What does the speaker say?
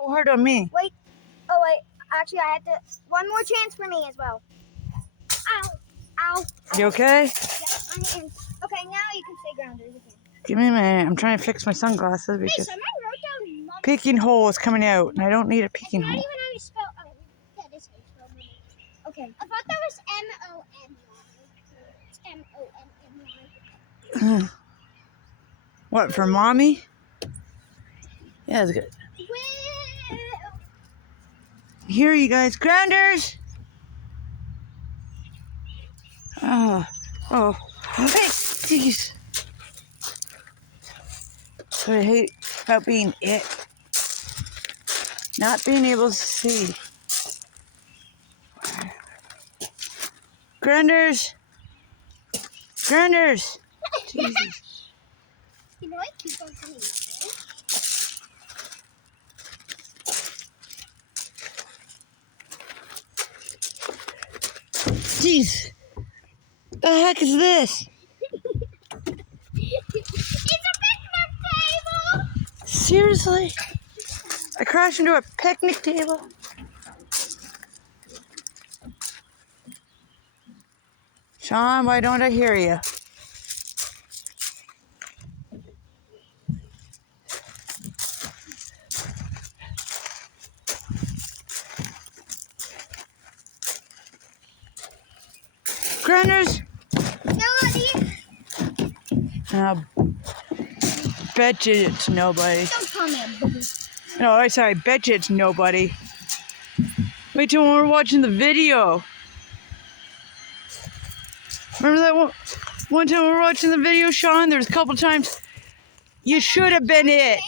So hard on me. Wait. Oh, wait. Actually, I have to. One more chance for me as well. Ow. Ow. You okay? Yep, my hands. Okay, now you can stay grounded again. Give me a minute. I'm trying to fix my sunglasses Hey, because someone wrote down mom. peeking hole is coming out, and I don't need a It's peeking not hole. even how you spell. Oh, that is how you spell money. Okay. I thought that was M-O-M-Y. It's M-O-M-M-Y. What, for mommy? Yeah, it's good. Well. Here, you guys. Grounders! Oh. Hey, jeez. That's what I hate about being it. Not being able to see. Grounders! Grounders! Jesus. You know, I keep on coming up there. Jeez. The heck is this? It's a picnic table! Seriously? I crashed into a picnic table? Shawn, why don't I hear you? Grounders? Bet you it's nobody. Don't call me a booby. No, I sorry, bet you it's nobody. Wait till when we're watching the video. Remember that one time we were watching the video, Shawn? There's a couple times you should have been it.